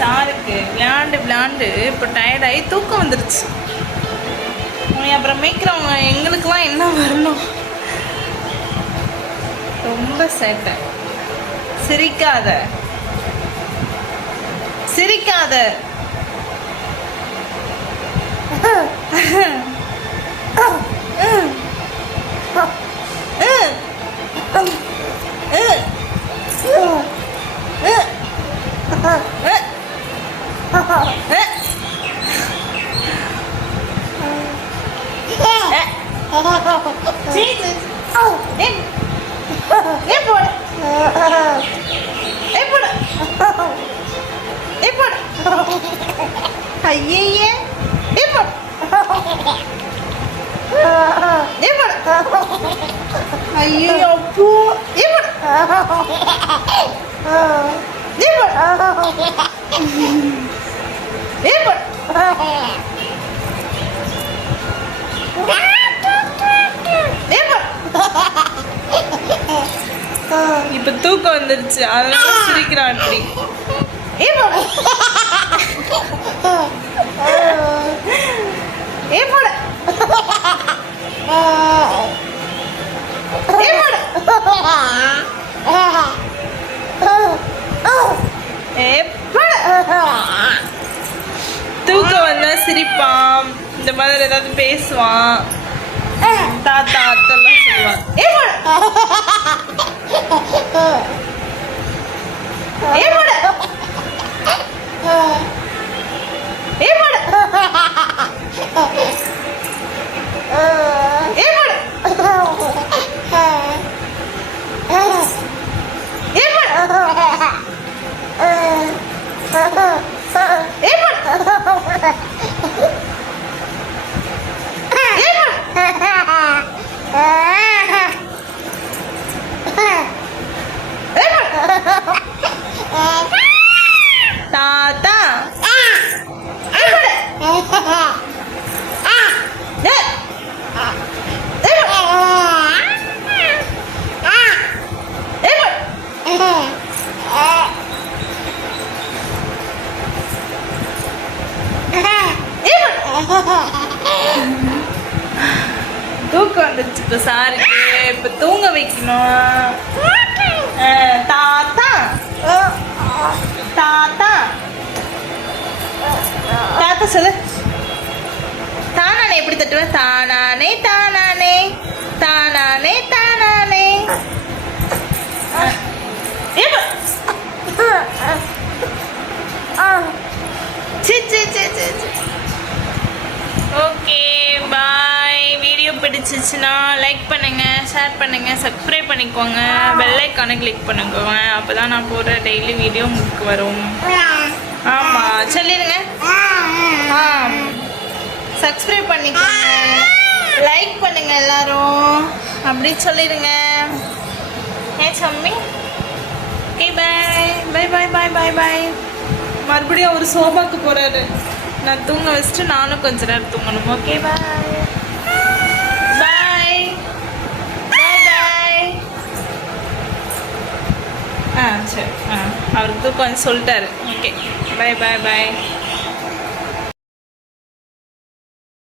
சாருக்கு விளையாண்டு விளையாண்டு இப்போ டயர்டாகி தூக்கம் வந்துருச்சு. அப்புறம் மேய்க்கிறவங்க எங்களுக்கெல்லாம் என்ன வரணும்? ரொம்ப சேட்டை. சிரிக்காத சிரிக்காத. இப்ப தூக்கம் வந்துருச்சு, அதனால சிரிக்கிறான். அப்படி தூக்கம் வந்தா சிரிப்பான். இந்த மாதிரி ஏதாவது பேசுவான். தாத்தா அத்தெல்லாம் சொல்லுவான். தாத்தா தூக்கம் வந்துருச்சு இப்போ சாருக்கு. இப்போ தூங்க வைக்கணும். தாத்தா தாத்தா தாத்தா சொல்லு. தானானே எப்படி தட்டுவேன்? தானானே தானானே தானானே தானானே. Okay bye. வீடியோ பிடிச்சிச்சுன்னா லைக் பண்ணுங்க, ஷேர் பண்ணுங்க, சப்ஸ்கிரைப் பண்ணிக்கோங்க, பெல் ஐக்கானை கிளிக் பண்ணிக்கோங்க. அப்போதான் நான் போடுற டெய்லி வீடியோ உங்களுக்கு வரும். ஆமாம் சொல்லிடுங்க. சப்ஸ்கிரைப் பண்ணிக்கோங்க, லைக் பண்ணுங்க எல்லாரும், அப்படி சொல்லிடுங்க. ஏ சம்மி. ஓகே பாய் பாய் பாய் பாய் பாய் பாய். மறுபடியும் அவர் சோபாக்கு போகிறாரு. நான் தூங்க வச்சுட்டு நானும் கொஞ்ச நேரம் தூங்கணும். ஓகே பாய் பாய் பாய் பாய். சரி அவருக்கு தூக்கம் சொல்லிட்டாரு. ஓகே பாய் பாய் பாய்.